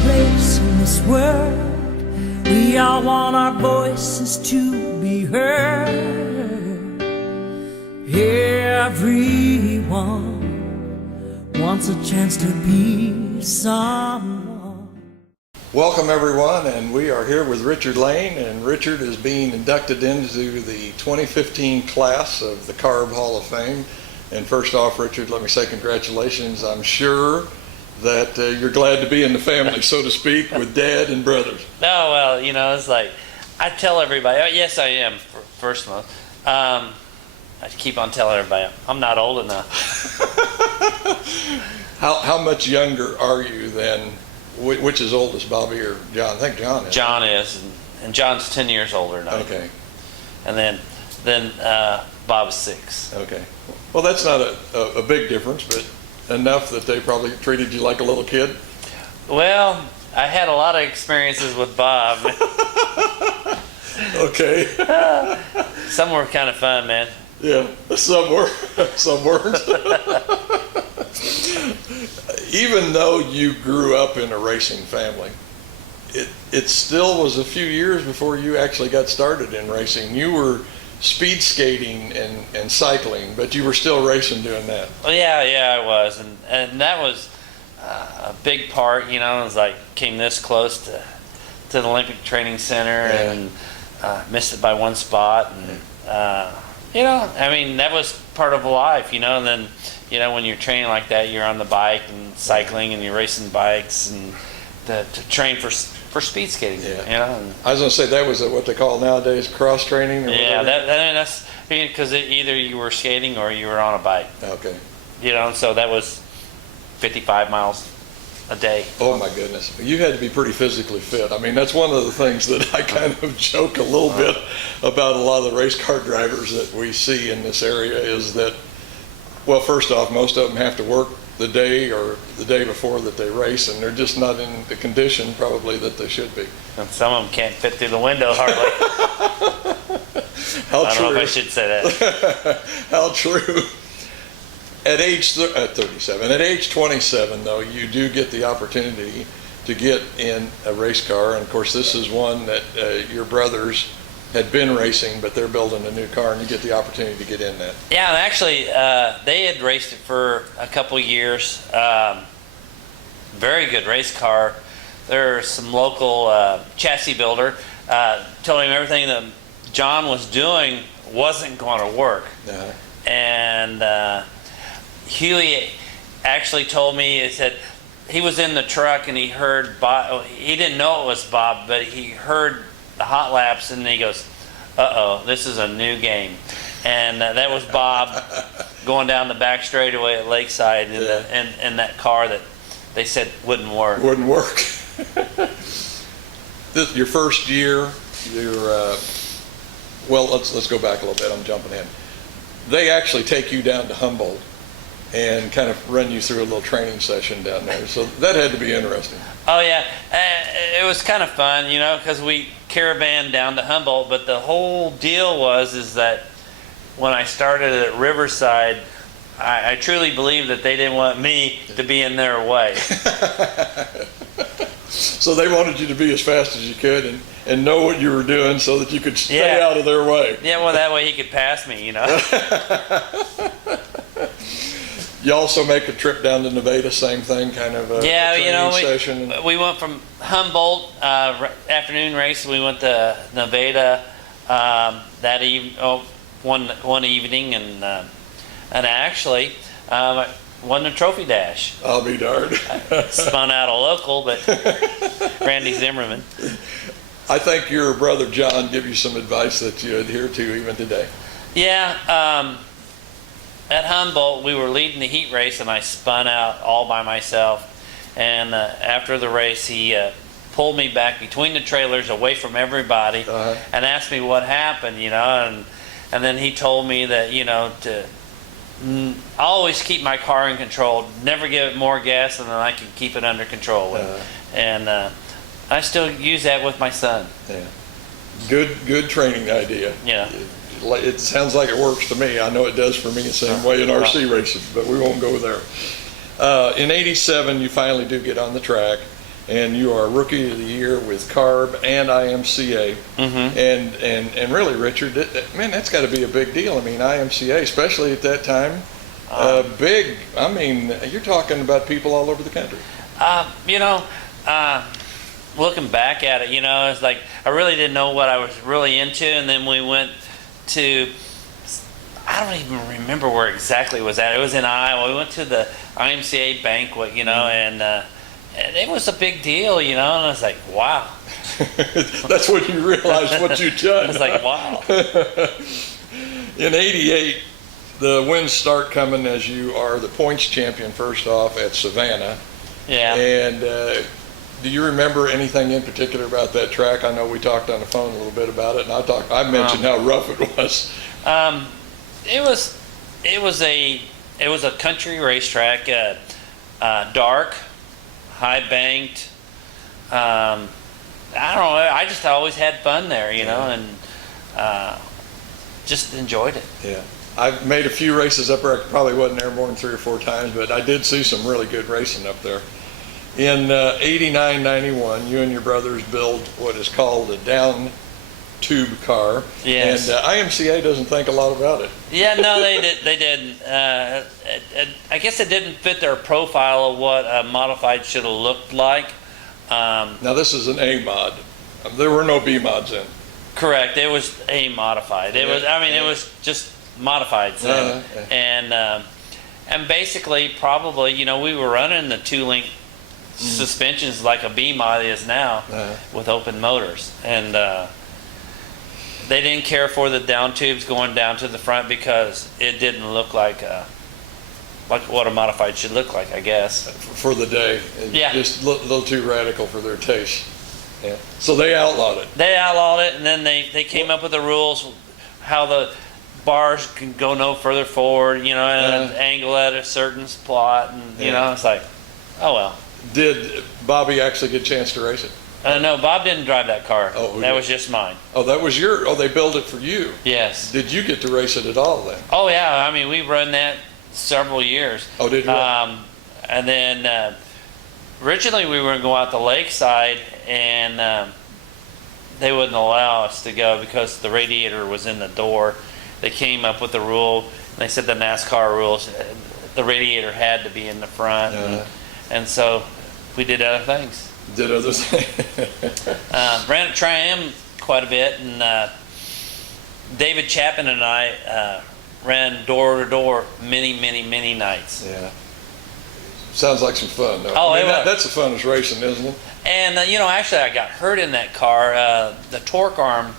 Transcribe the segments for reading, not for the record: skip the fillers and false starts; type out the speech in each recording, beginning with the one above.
place in this world. We all want our voices to be heard. Everyone wants a chance to be someone. Welcome everyone, and we are here with Richard Layne, and Richard is being inducted into the 2015 class of the CARB Hall of Fame. And first off, Richard, let me say congratulations. I'm sure that you're glad to be in the family, so to speak, with Dad and brothers. Oh, well, you know, it's like, I tell everybody, oh, yes, I am, first of all. I keep on telling everybody, I'm not old enough. How much younger are you than, which is oldest, Bobby or John? I think John is. John is, and John's 10 years older than I am. Okay. And then Bob's 6. Okay. Well, that's not a big difference, but enough that they probably treated you like a little kid. Well, I had a lot of experiences with Bob. Okay. Some were kind of fun, man. Yeah, some were, some weren't. Even though you grew up in a racing family, it still was a few years before you actually got started in racing. You were speed skating and cycling, but you were still racing doing that. Well, yeah, I was, and that was a big part. You know, it was like came this close to the Olympic Training Center, Yeah. and missed it by one spot, and you know, I mean, that was part of life. You know, and then you know when you're training like that, you're on the bike and cycling, and you're racing bikes, and to train for speed skating. Yeah. You know. And, I was going to say that was what they call nowadays cross training. Or yeah, whatever. that's because either you were skating or you were on a bike. Okay. You know, so that was 55 miles a day. Oh my goodness, you had to be pretty physically fit. I mean, that's one of the things that I kind of joke a little bit about a lot of the race car drivers that we see in this area is that, well, first off, most of them have to work the day or the day before that they race, and they're just not in the condition probably that they should be. And some of them can't fit through the window hardly. How I true. don't know if I should say that. How true. At age 37, at age 27 though, you do get the opportunity to get in a race car, and of course this is one that your brothers had been racing, but they're building a new car, and you get the opportunity to get in that. Yeah, and actually they had raced it for a couple years. Very good race car. There's some local chassis builder told him everything that John was doing wasn't going to work. And Huey actually told me, he said he was in the truck and he heard Bob. He didn't know it was Bob, but he heard the hot laps, and he goes, "Uh-oh, this is a new game." And that was Bob going down the back straightaway at Lakeside in that car that they said wouldn't work. Wouldn't work. Your first year, well, let's go back a little bit. I'm jumping in. They actually take you down to Humboldt and kind of run you through a little training session down there. So that had to be interesting. Oh yeah, it was kind of fun, you know, because we caravan down to Humboldt. But the whole deal is that when I started at Riverside, I truly believe that they didn't want me to be in their way. So they wanted you to be as fast as you could and know what you were doing so that you could stay out of their way. Yeah, well, that way he could pass me, you know. You also make a trip down to Nevada, same thing, kind of a training session. We went from Humboldt, afternoon race, we went to Nevada that one evening, and actually won the trophy dash. I'll be darned. Spun out a local, but Randy Zimmerman. I think your brother John gave you some advice that you adhere to even today. Yeah. At Humboldt, we were leading the heat race, and I spun out all by myself. And after the race, he pulled me back between the trailers, away from everybody, and asked me what happened, you know. And then he told me that, you know, to always keep my car in control, never give it more gas than I can keep it under control with. And I still use that with my son. Yeah. Good training idea. Yeah. It sounds like it works to me. I know it does for me the same way in RC racing, but we won't go there. In '87, you finally do get on the track, and you are Rookie of the Year with CARB and IMCA. And really, Richard, man, that's got to be a big deal. I mean, IMCA, especially at that time, big. I mean, you're talking about people all over the country. Looking back at it, it's like I really didn't know what I was really into, and then we went to, I don't even remember where exactly it was at. It was in Iowa. We went to the IMCA banquet, and it was a big deal, and I was like, wow. That's when you realized what you'd done. I was like, wow. In '88, the wins start coming as you are the points champion first off at Savannah. Yeah. And do you remember anything in particular about that track? I know we talked on the phone a little bit about it, and I mentioned how rough it was. It was a country racetrack, dark, high banked. I don't know. I just always had fun there, and just enjoyed it. Yeah. I've made a few races up there. I probably wasn't there more than 3 or 4 times, but I did see some really good racing up there. In 89, 91, you and your brothers build what is called a down tube car. Yes. And IMCA doesn't think a lot about it. Yeah, no, they didn't. I guess it didn't fit their profile of what a modified should have looked like. Now this is an A mod. There were no B mods in. Correct. It was a modified. It was. It was just modified. And basically, probably, we were running the 2-link suspensions like a B mod is now with open motors, and they didn't care for the down tubes going down to the front because it didn't look like what a modified should look like, I guess. For the day. Yeah. Just a little too radical for their taste. Yeah. So they outlawed it. They outlawed it, and then they came up with the rules how the bars can go no further forward, and an angle at a certain spot, and it's like, oh well. Did Bobby actually get a chance to race it? No, Bob didn't drive that car. Oh, that was just mine. Oh, that was they built it for you. Yes. Did you get to race it at all then? Oh yeah, we run that several years. Oh, did you? And then originally we were going to go out the lakeside, and they wouldn't allow us to go because the radiator was in the door. They came up with the rule, and they said the NASCAR rules, the radiator had to be in the front, and so we did other things. Did other things. Ran a Tri-Am quite a bit, and David Chapman and I ran door to door many nights. Yeah. Sounds like some fun, though. Oh, that's the funnest racing, isn't it? And actually, I got hurt in that car. The torque arm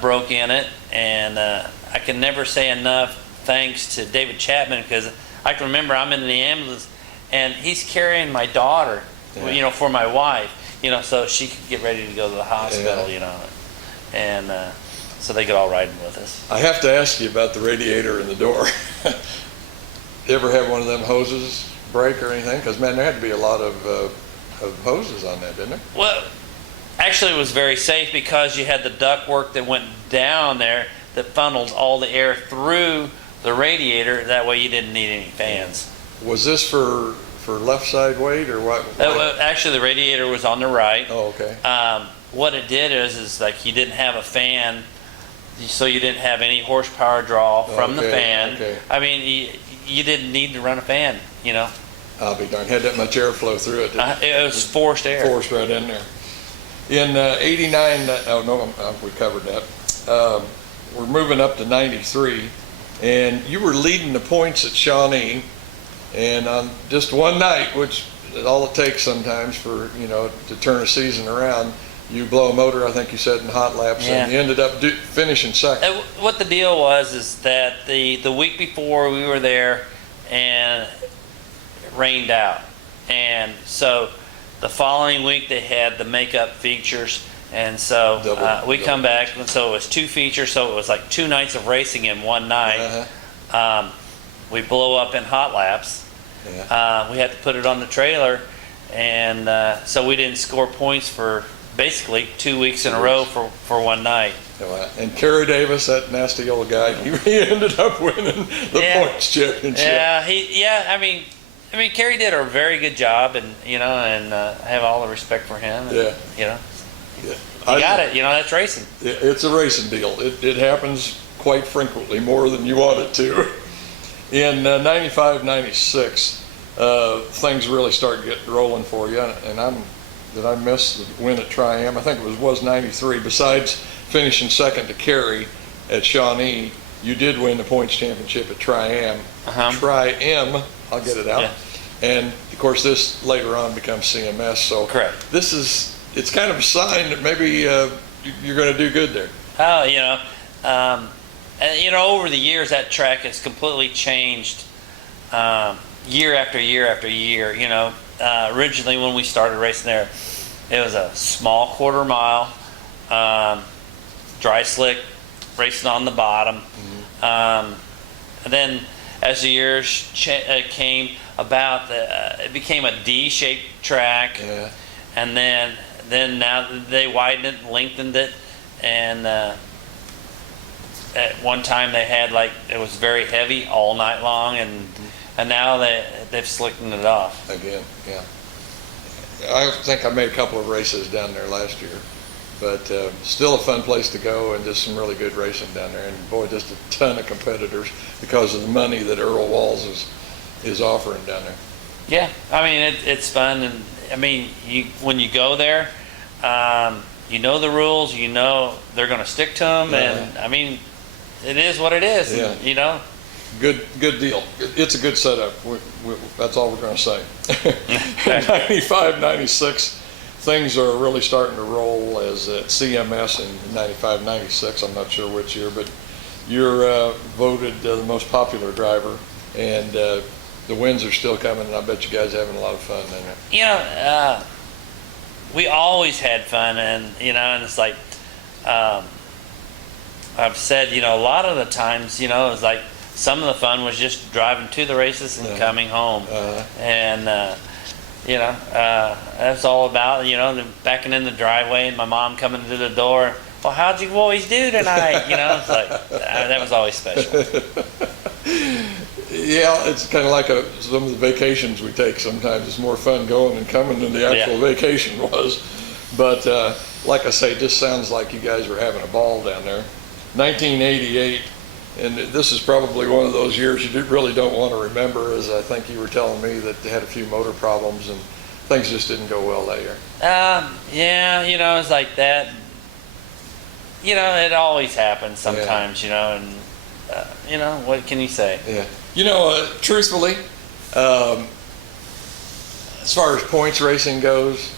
broke in it, and I can never say enough thanks to David Chapman, because I can remember I'm in the ambulance, and he's carrying my daughter, for my wife, so she could get ready to go to the hospital, and so they could all ride with us. I have to ask you about the radiator in the door. You ever have one of them hoses break or anything? Because, man, there had to be a lot of hoses on that, didn't there? Well, actually, it was very safe because you had the ductwork that went down there that funneled all the air through the radiator. That way you didn't need any fans. Was this for left side weight or what? Actually, the radiator was on the right. Oh, okay. What it did is like you didn't have a fan, so you didn't have any horsepower draw from the fan. Okay. You didn't need to run a fan, I'll be darned. Had that much airflow through it. It was forced air. Forced right in there. In 89, we covered that. We're moving up to 93, and you were leading the points at Shawnee, and on just one night, which is all it takes sometimes for, to turn a season around, you blow a motor, I think you said, in hot laps, and you ended up finishing second. What the deal was is that the week before we were there, and it rained out, and so the following week they had the makeup features, and so we come back, and so it was 2 features, so it was like 2 nights of racing in one night. We blow up in hot laps. We had to put it on the trailer, and so we didn't score points for basically 2 weeks in a row for one night. And Kerry Davis, that nasty old guy, he ended up winning the points championship. I mean, Kerry did a very good job, and I have all the respect for him. And, Yeah. Yeah. I You got it. That's racing. It's a racing deal. It happens quite frequently, more than you want it to. In 95, 96, things really start getting rolling for you. And did I miss the win at Tri-Am? I think it was 93. Besides finishing second to Kerry at Shawnee, you did win the points championship at Tri-Am. Tri-Am, I'll get it out. Yeah. And of course, this later on becomes CMS. So Correct. It's kind of a sign that maybe you're going to do good there. Oh, and over the years that track has completely changed year after year after year. Originally when we started racing there, it was a small quarter mile, dry slick, racing on the bottom. And then as the years came about, it became a D-shaped track. Yeah. And then now they widened it, lengthened it, and at one time they had it was very heavy all night long, and now they've slickened it off. Again, yeah. I think I made a couple of races down there last year, but still a fun place to go, and just some really good racing down there. And boy, just a ton of competitors because of the money that Earl Walls is offering down there. Yeah, I mean it's fun, and I mean when you go there, you know the rules, they're going to stick to them, and I mean it is what it is. Yeah. And, Good deal. It's a good setup. That's all we're going to say. 95, 96, things are really starting to roll as at CMS in 95, 96. I'm not sure which year, but you're voted the most popular driver, and the wins are still coming, and I bet you guys are having a lot of fun in it. We always had fun, and and it's like I've said, a lot of the times, it's like some of the fun was just driving to the races and coming home, and that's all about backing in the driveway and my mom coming to the door. Well, how'd you boys do tonight? It's like that was always special. Yeah, it's kind of like some of the vacations we take sometimes. It's more fun going and coming than the actual vacation was. But like I say, it just sounds like you guys were having a ball down there. 1988, and this is probably one of those years you really don't want to remember, as I think you were telling me that they had a few motor problems and things just didn't go well that year. Yeah, it's like that. It always happens sometimes, and what can you say? Yeah. Truthfully, as far as points racing goes,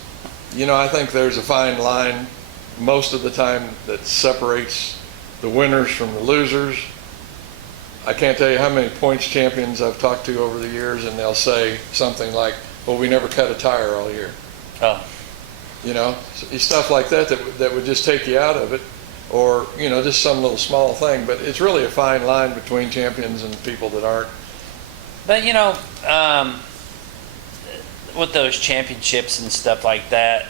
I think there's a fine line most of the time that separates the winners from the losers. I can't tell you how many points champions I've talked to over the years, and they'll say something like, well, we never cut a tire all year. Oh. Stuff like that would just take you out of it, or, just some little small thing. But it's really a fine line between champions and people that aren't. But, with those championships and stuff like that,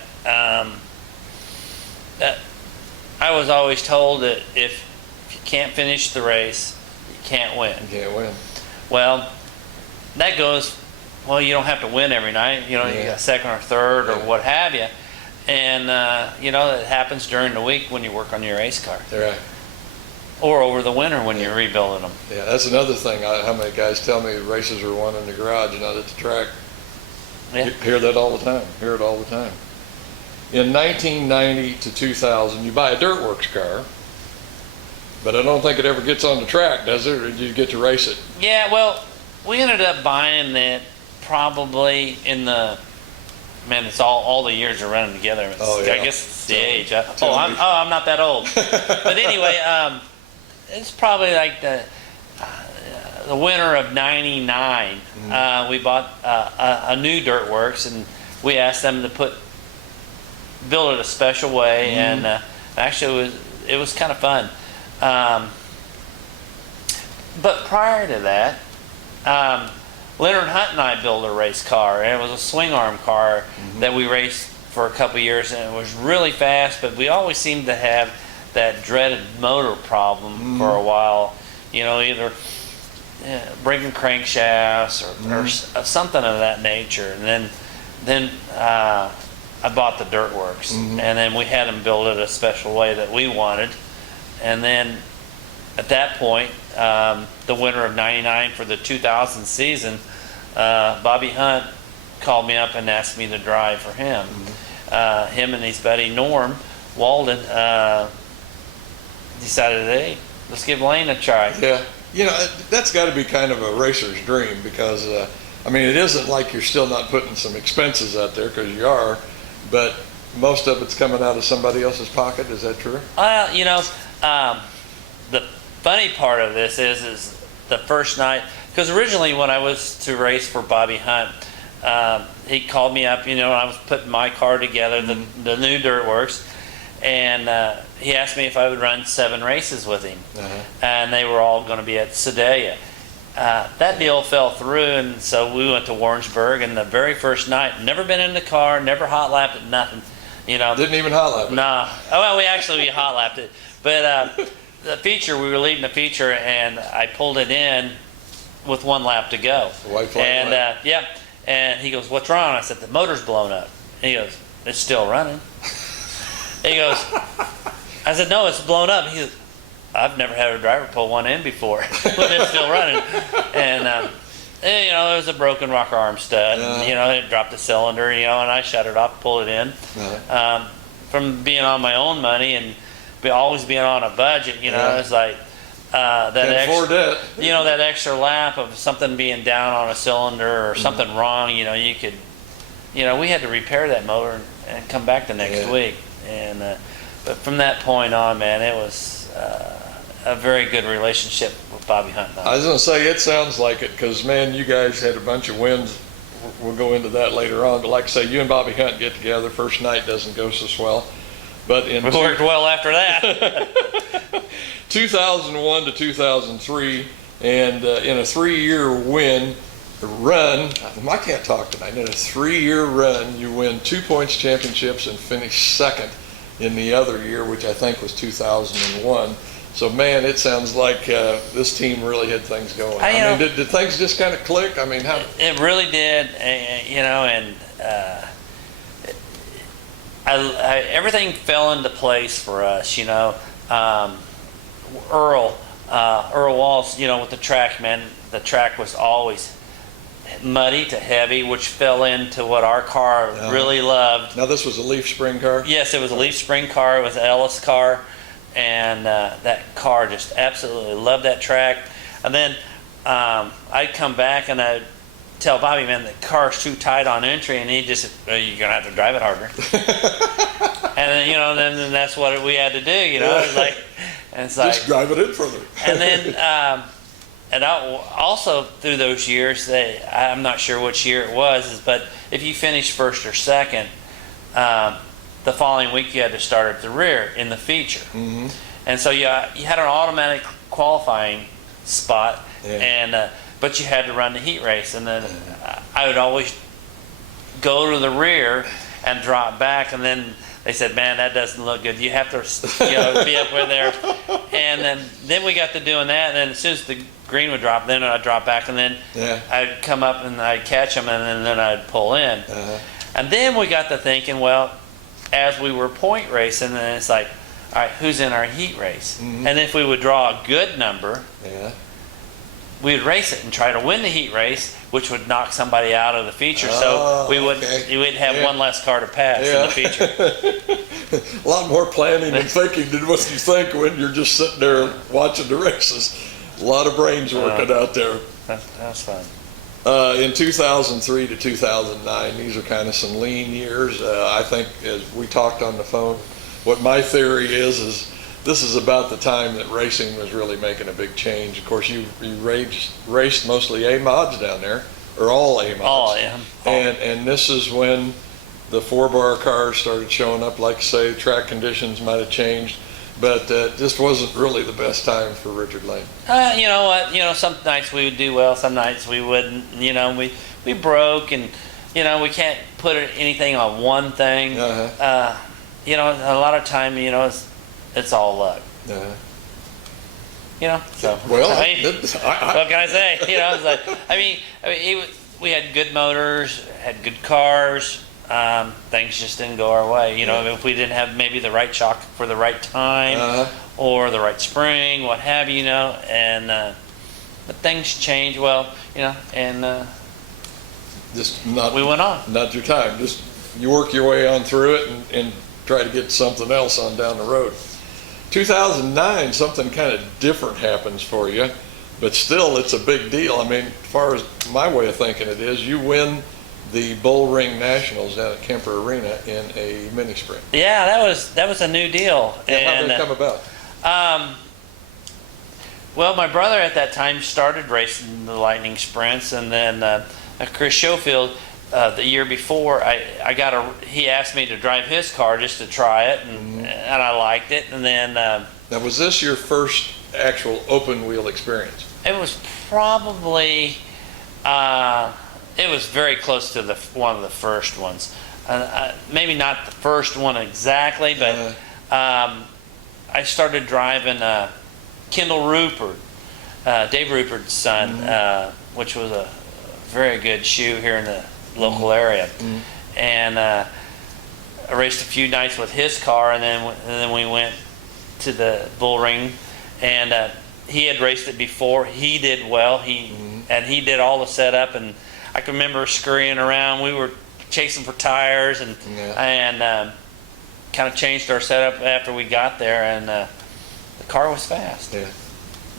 I was always told that if you can't finish the race, you can't win. You can't win. Well, that goes, you don't have to win every night. You got second or third or what have you. And, it happens during the week when you work on your race car. Right. Or over the winter when you're rebuilding them. Yeah, that's another thing. How many guys tell me races are won in the garage, not at the track. Yeah. You hear that all the time. Hear it all the time. In 1990 to 2000, you buy a dirt works car, but I don't think it ever gets on the track, does it? Or do you get to race it? Yeah, well, we ended up buying that probably in the, it's all the years are running together. I guess it's the age. I'm not that old. But anyway, it's probably like the winter of '99. We bought a new dirt works, and we asked them to build it a special way, and actually it was kind of fun. But prior to that, Leonard Hunt and I built a race car, and it was a swing arm car that we raced for a couple years, and it was really fast, but we always seemed to have that dreaded motor problem for a while. Either bringing crankshafts or something of that nature. And then I bought the Dirt Works, and then we had them build it a special way that we wanted. And then at that point, the winter of '99 for the 2000 season, Bobby Hunt called me up and asked me to drive for him. Him and his buddy Norm Walden decided, hey, let's give Layne a try. Yeah, you know, that's got to be kind of a racer's dream, because I mean, it isn't like you're still not putting some expenses out there, because you are, but most of it's coming out of somebody else's pocket. Is that true? You know, the funny part of this is the first night, because originally when I was to race for Bobby Hunt, he called me up, you know, I was putting my car together, the new Dirt Works, and he asked me if I would run 7 races with him, and they were all going to be at Sedalia. That deal fell through, and so we went to Warrensburg, and the very first night, never been in the car, never hot lapped it, nothing. You know, Didn't even hot lap it. nah. Oh, well, we hot lapped it, but the feature, we were leading the feature, and I pulled it in with 1 lap to go. White flag, and right? yeah, and he goes, "What's wrong?" I said, "The motor's blown up." And he goes, "It's still running." He goes, I said, "No, it's blown up." He goes, "I've never had a driver pull one in before, but it's still running." And you know, there was a broken rocker arm stud. And, you know, it dropped the cylinder. You know, and I shut it off, pulled it in. From being on my own money and always being on a budget, you know, it's like that extra, you know, that extra lap of something being down on a cylinder or something wrong. You know, you could, you know, we had to repair that motor and come back the next week. And but from that point on, man, it was a very good relationship with Bobby Hunt. I was going to say, it sounds like it, because, man, you guys had a bunch of wins. We'll go into that later on. But like I say, you and Bobby Hunt get together. First night doesn't go so swell. But in we worked well after that. 2001 to 2003, and in a 3-year run, I can't talk tonight. In a 3-year run, you win 2 points championships and finish second in the other year, which I think was 2001. So, man, it sounds like this team really had things going. I mean, did things just kind of click? I mean, how? It really did, you know, and everything fell into place for us, you know. Earl Walls, you know, with the track, man, the track was always muddy to heavy, which fell into what our car really loved. Now, this was a Leaf Spring car? Yes, it was a Leaf Spring car. It was an Ellis car. And that car just absolutely loved that track. And then I'd come back and I'd tell Bobby, man, the car's too tight on entry, and he'd just, you're going to have to drive it harder. And then, you know, then that's what we had to do, you know. It's like, and it's just drive it in further. And then, and also through those years, I'm not sure which year it was, but if you finished first or second, the following week you had to start at the rear in the feature. And so you had an automatic qualifying spot, and but you had to run the heat race. And then I would always go to the rear and drop back, and then they said, "Man, that doesn't look good. You have to, you know, be up with there." And then we got to doing that, and then as soon as the green would drop, then I'd drop back, and then I'd come up and I'd catch them, and then I'd pull in. And then we got to thinking, well, as we were point racing, and it's like, all right, who's in our heat race? And if we would draw a good number, we would race it and try to win the heat race, which would knock somebody out of the feature. So we would we'd have one less car to pass in the feature. A lot more planning and thinking than what you think when you're just sitting there watching the races. A lot of brains working out there. That's fun. In 2003 to 2009, these are kind of some lean years. I think, as we talked on the phone, what my theory is this is about the time that racing was really making a big change. Of course, you raced mostly A mods down there, or all A mods. All, yeah. And this is when the 4-bar cars started showing up. Like I say, track conditions might have changed, but just wasn't really the best time for Richard Layne. You know what? You know, some nights we would do well, some nights we wouldn't. You know, we broke, and you know, we can't put anything on one thing. You know, a lot of time, you know, it's all luck. you know. So Well, I mean, what can I say? You know, it's like, we had good motors, had good cars. Things just didn't go our way. You know, if we didn't have maybe the right shock for the right time or the right spring, what have you, you know. And but things change. Well, you know, and just not. We went on. Not your time. Just you work your way on through it and try to get something else on down the road. 2009, something kind of different happens for you, but still it's a big deal. I mean, as far as my way of thinking it is, you win the Bull Ring Nationals down at Kemper Arena in a mini sprint. Yeah, that was a new deal. Yeah, how did it come about? Well, my brother at that time started racing the Lightning sprints, and then Chris Schofield, the year before, he asked me to drive his car just to try it, and I liked it. And then Now, was this your first actual open wheel experience? it was probably it was very close to one of the first ones. Maybe not the first one exactly, but I started driving Kendall Rupert, Dave Rupert's son, which was a very good shoe here in the local area. And I raced a few nights with his car, and then we went to the Bull Ring, and he had raced it before. He did well. And he did all the setup, and I can remember scurrying around. We were chasing for tires, and kind of changed our setup after we got there, and the car was fast. Yeah.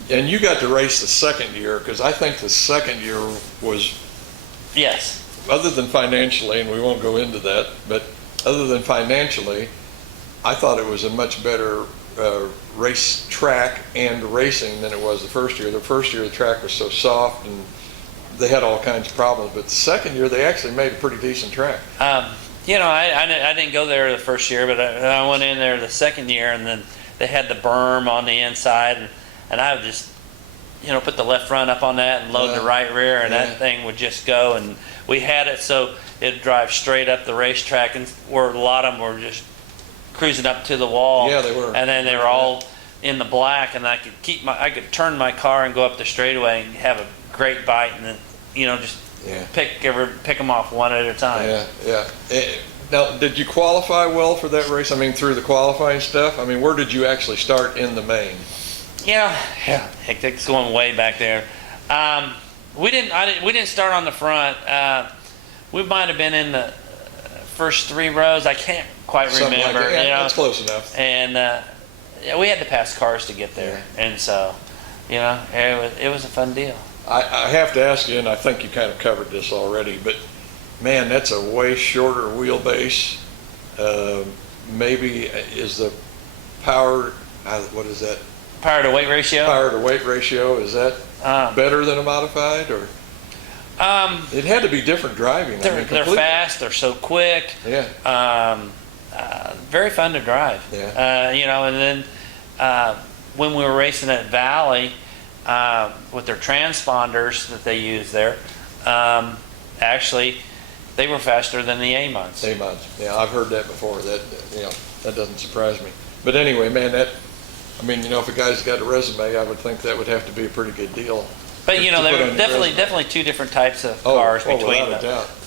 And you got to race the second year, because I think the second year was, Yes. other than financially, and we won't go into that, but other than financially, I thought it was a much better race track and racing than it was the first year. The first year the track was so soft and they had all kinds of problems, but the second year they actually made a pretty decent track. You know, I didn't go there the first year, but I went in there the second year, and then they had the berm on the inside, and I would just, you know, put the left front up on that and load the right rear, and that thing would just go. And we had it so it'd drive straight up the racetrack, and where a lot of them were just cruising up to the wall. Yeah, they were. And then they were all in the black, and I could turn my car and go up the straightaway and have a great bite, and then, you know, just pick them off one at a time. Now, did you qualify well for that race? I mean, through the qualifying stuff? I mean, where did you actually start in the main? Heck, that's going way back there. We didn't start on the front. We might have been in the first 3 rows. I can't quite remember. Something like that. You know? That's close enough. And we had to pass cars to get there, and so, you know, it was a fun deal. I have to ask you, and I think you kind of covered this already, but man, that's a way shorter wheelbase. Maybe is the power, what is that? Power to weight ratio? Power to weight ratio, is that better than a modified, or? It had to be different driving. They're fast, they're so quick. Very fun to drive. You know, and then when we were racing at Valley, with their transponders that they use there, actually they were faster than the A-Mods. A-Mods, yeah, I've heard that before. That, you know, that doesn't surprise me. But anyway, man, I mean, you know, if a guy's got a resume, I would think that would have to be a pretty good deal. But you know, there were definitely 2 different types of cars between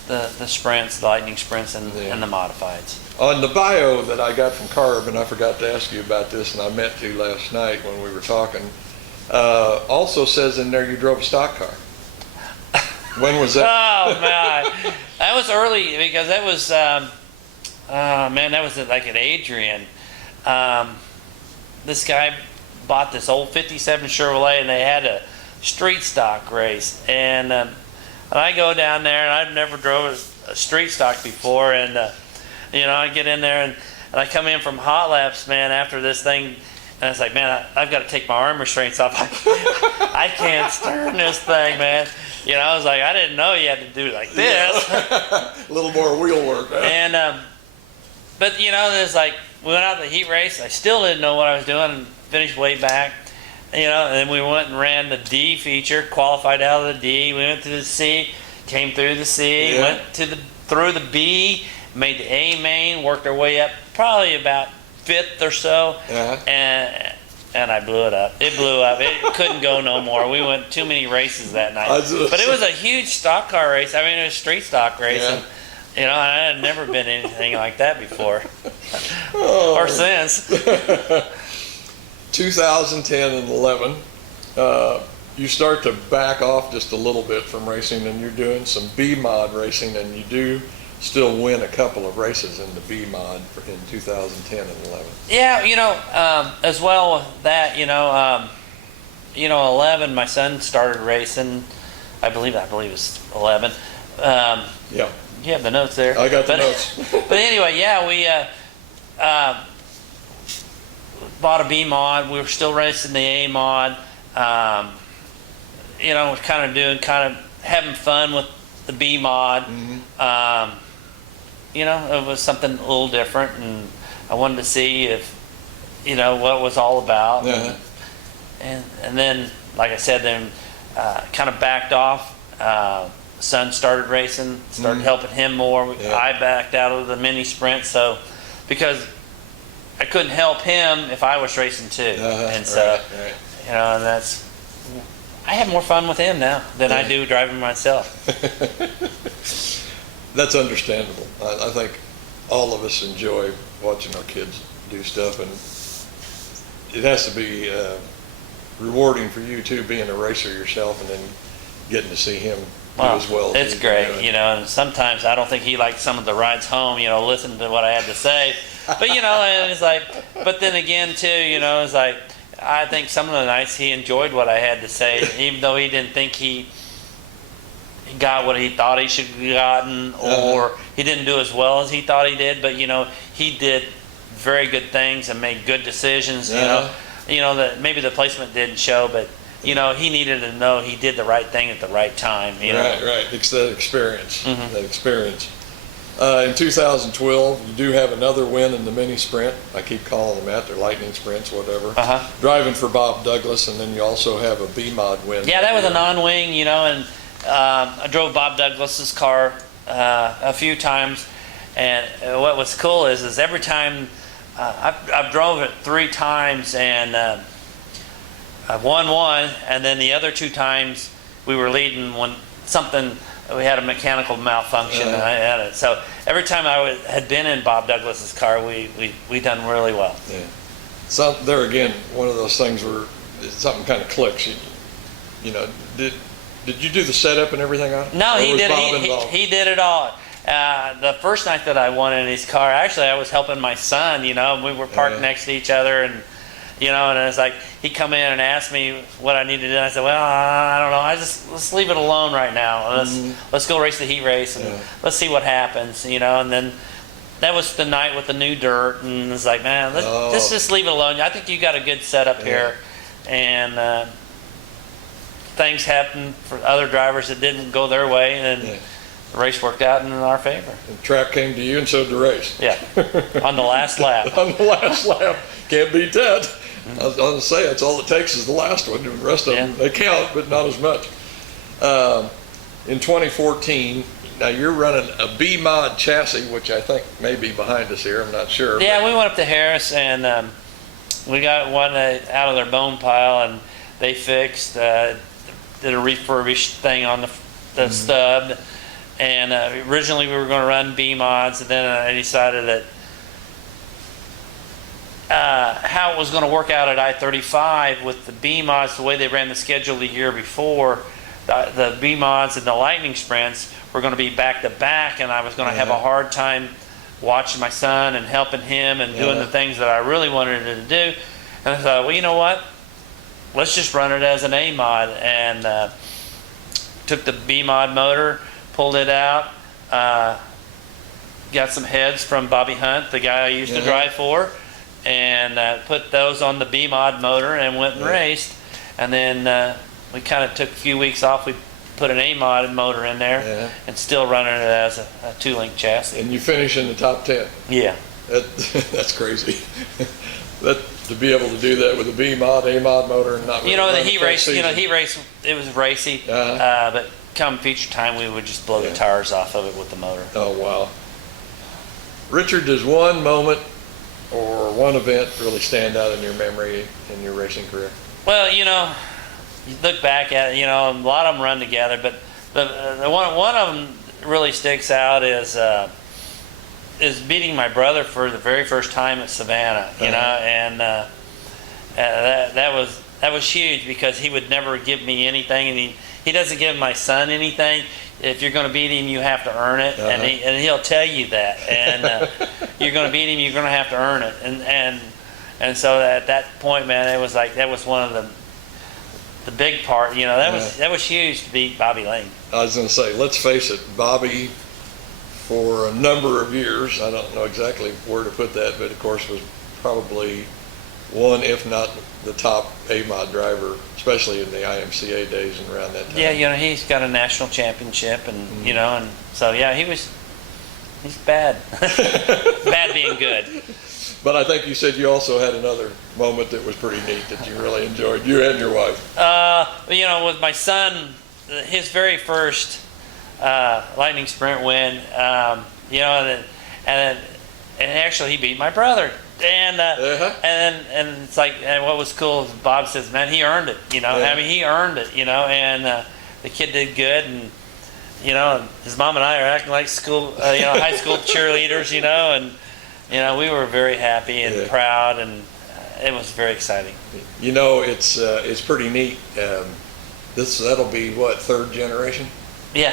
the sprints, the Lightning sprints, and the modifieds. On the bio that I got from Carb, and I forgot to ask you about this, and I meant to last night when we were talking, also says in there you drove a stock car. When was that? Oh man, that was early, because that was that was like at Adrian. This guy bought this old '57 Chevrolet, and they had a street stock race, and I go down there, and I've never drove a street stock before, and you know, I get in there, and I come in from hot laps, man, after this thing, and I was like, man, I've got to take my arm restraints off. I can't stern this thing, man. You know, I was like, I didn't know you had to do it like this. A little more wheel work. Huh? And but you know, there's like, we went out to the heat race. I still didn't know what I was doing, and finished way back. You know, and then we went and ran the D feature, qualified out of the D. We went to the C, came through the C, went through the B, made the A main, worked our way up, probably about 5th or so, and and I blew it up. It blew up. It couldn't go no more. We went too many races that night. But it was a huge stock car race. I mean, it was a street stock race. Yeah. And, you know, I had never been anything like that before. Or since. 2010 and 11, you start to back off just a little bit from racing, and you're doing some B-mod racing, and you do still win a couple of races in the B-mod in 2010 and 11. Yeah, you know, as well with that, 11, my son started racing. I believe it's 11. Yeah. You have the notes there. I got the notes. But anyway, yeah, we bought a B mod. We were still racing the A mod. Kind of having fun with the B mod. Mm-hmm. It was something a little different, and I wanted to see if, what it was all about. Uh-huh. And then, like I said, then kind of backed off. Son started racing, started helping him more. Yeah. I backed out of the mini sprint, so because I couldn't help him if I was racing too. And so, right. and I have more fun with him now than I do driving myself. That's understandable. I think all of us enjoy watching our kids do stuff, and it has to be rewarding for you too, being a racer yourself, and then getting to see him do as well. It's as great, doing. and sometimes I don't think he liked some of the rides home, listen to what I had to say. But, and it's like, but then again too, it's like, I think some of the nights he enjoyed what I had to say, even though he didn't think he got what he thought he should have gotten, or he didn't do as well as he thought he did. But he did very good things and made good decisions. That maybe the placement didn't show, but he needed to know he did the right thing at the right time. Right. It's that experience. Mm-hmm. That experience. In 2012, you do have another win in the mini sprint. I keep calling them that. They're lightning sprints, whatever. Driving for Bob Douglas, and then you also have a B-mod win. Yeah, that was a non-wing, and I drove Bob Douglas's car a few times, and what was cool is every time I've drove it 3 times, and I've won one, and then the other 2 times we were leading when we had a mechanical malfunction, and I had it. So every time I had been in Bob Douglas's car, we done really well. Yeah. So there again, one of those things where something kind of clicks. Did you do the setup and everything on it? No, Or he was did. Bob involved? He did it all. The first night that I won in his car, actually, I was helping my son. We were parked next to each other, and and it's like he come in and asked me what I needed to do. And I said, well, I don't know. Let's leave it alone right now. Let's go race the heat race and let's see what happens. And then that was the night with the new dirt, and it's like, man, let's just leave it alone. I think you got a good setup here, and things happen for other drivers that didn't go their way, and the race worked out in our favor. The track came to you, and so did the race. Yeah, on the last lap. On the last lap. Can't beat that. I was going to say, that's all it takes is the last one. The rest of them, they count, but not as much. In 2014, now you're running a B-mod chassis, which I think may be behind us here. I'm not sure. Yeah, we went up to Harris, and we got one out of their bone pile, and they fixed, did a refurbished thing on the stub. And originally we were going to run B-mods, and then I decided that how it was going to work out at I-35 with the B-mods, the way they ran the schedule the year before, the B-mods and the lightning sprints were going to be back-to-back, and I was going to have a hard time watching my son and helping him and doing the things that I really wanted to do. And I thought, well, you know what? Let's just run it as an A-mod, and took the B-mod motor, pulled it out, got some heads from Bobby Hunt, the guy I used to drive for, and put those on the B-mod motor and went and raced. And then we kind of took a few weeks off. We put an A-mod motor in there and still running it as a 2-link chassis. And you finish in the top 10. Yeah. That's crazy. To be able to do that with a B-mod, A-mod motor, and not really the heat race. Heat race. It was racy, but come feature time, we would just blow the tires off of it with the motor. Oh wow! Richard, there's one moment or one event really stand out in your memory in your racing career? Well, you look back at it, a lot of them run together, but the one of them really sticks out is beating my brother for the very first time at Savannah, and that was huge because he would never give me anything, and he doesn't give my son anything. If you're going to beat him, you have to earn it, and he'll tell you that. And you're going to beat him, you're going to have to earn it, and so at that point, man, it was like that was one of the big part. That was huge to beat Bobby Layne. I was going to say, let's face it, Bobby, for a number of years, I don't know exactly where to put that, but of course was probably one, if not the top A-mod driver, especially in the IMCA days and around that time. Yeah, he's got a national championship, and and so yeah, he's bad, bad being good. But I think you said you also had another moment that was pretty neat that you really enjoyed, you and your wife. With my son, his very first Lightning Sprint win, and actually he beat my brother. And it's like, and what was cool is Bob says, man, he earned it, I mean, he earned it, and the kid did good, and his mom and I are acting like school, high school cheerleaders, and we were very happy and proud, and it was very exciting. It's pretty neat. That'll be what, third generation? Yeah.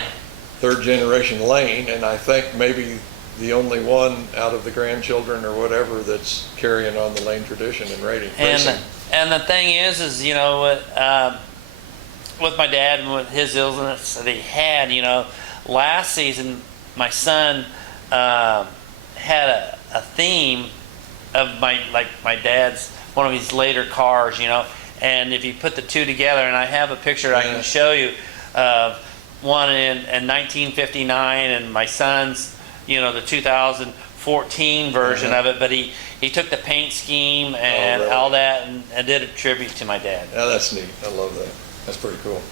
Third generation Layne, and I think maybe the only one out of the grandchildren or whatever that's carrying on the Layne tradition in racing. And the thing is with my dad and with his illness that he had, last season my son had a theme of my dad's, one of his later cars, and if you put the two together, and I have a picture I can show you, one in 1959 and my son's, the 2014 version of it, but he took the paint scheme and all that and did a tribute to my dad. Yeah, that's neat. I love that. That's pretty cool.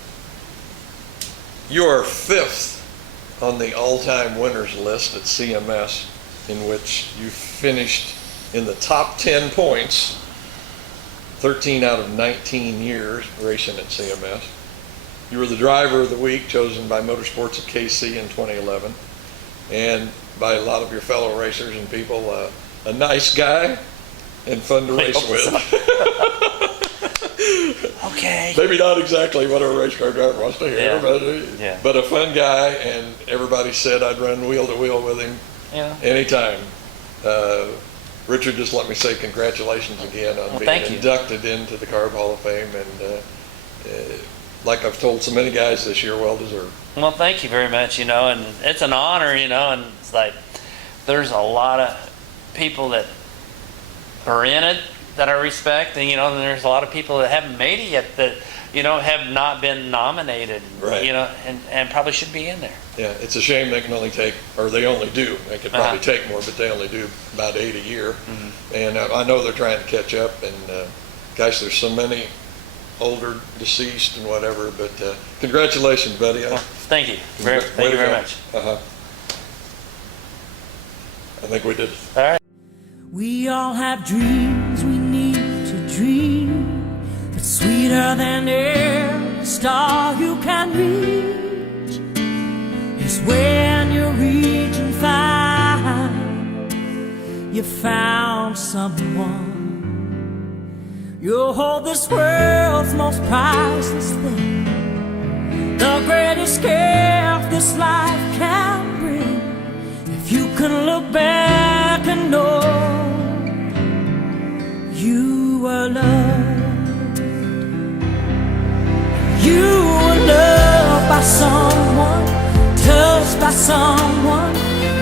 You are fifth on the all-time winners list at CMS, in which you finished in the top 10 points, 13 out of 19 years racing at CMS. You were the driver of the week chosen by Motorsports at KC in 2011, and by a lot of your fellow racers and people, a nice guy and fun to race with. Okay. Maybe not exactly what a race car driver wants to hear, but a fun guy, and everybody said I'd run wheel to wheel with him anytime. Richard, just let me say congratulations again on being inducted into the Carb Hall of Fame, and like I've told so many guys this year, well deserved. Well, thank you very much, and it's an honor, and it's like there's a lot of people that are in it that I respect, and and there's a lot of people that haven't made it yet that have not been nominated, and probably should be in there. Yeah, it's a shame they can only take, or they only do. They could probably take more, but they only do about 8 a year. And I know they're trying to catch up, and gosh, there's so many older, deceased, and whatever. But congratulations, buddy. Well, thank you. Thank you very much. I think we did. All right. We all have dreams we need to dream, but sweeter than every star you can reach is when you reach and find you found someone. You'll hold this world's most priceless thing, the greatest gift this life can bring. If you can look back and know you were loved, you were loved by someone, touched by someone,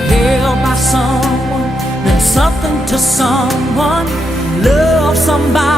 held by someone, meant something to someone, love somebody